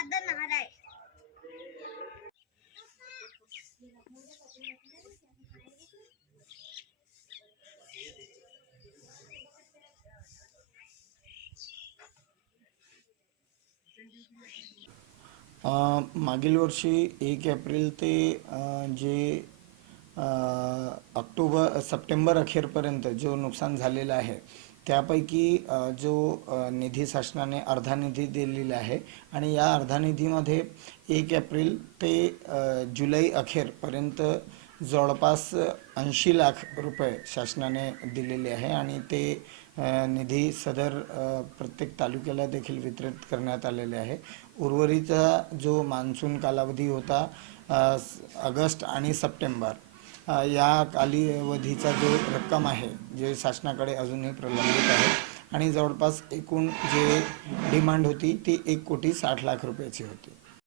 साधणार मागील वर्षी एक एप्रिल ते जे ऑक्टोबर सप्टेंबर अखेरपर्यंत जो नुकसान झालेलं आहे त्यापैकी जो निधी शासनाने अर्धा निधी दिलेला आहे आणि या अर्धा निधीमध्ये एक एप्रिल ते जुलै अखेरपर्यंत जवळपास ऐंशी लाख रुपये शासनाने दिलेले आहे आणि ते निधी सदर प्रत्येक तालुक्याला देखील वितरित करण्यात आलेले आहे. उर्वरीचा जो मान्सून कालावधी होता ऑगस्ट आणि सप्टेंबर या कालावधीचा जो रक्कम आहे जे शासनाकडे अजूनही प्रलंबित आहे आणि जवळपास एकूण जे डिमांड होती ती एक कोटी साठ लाख रुपयाची होती.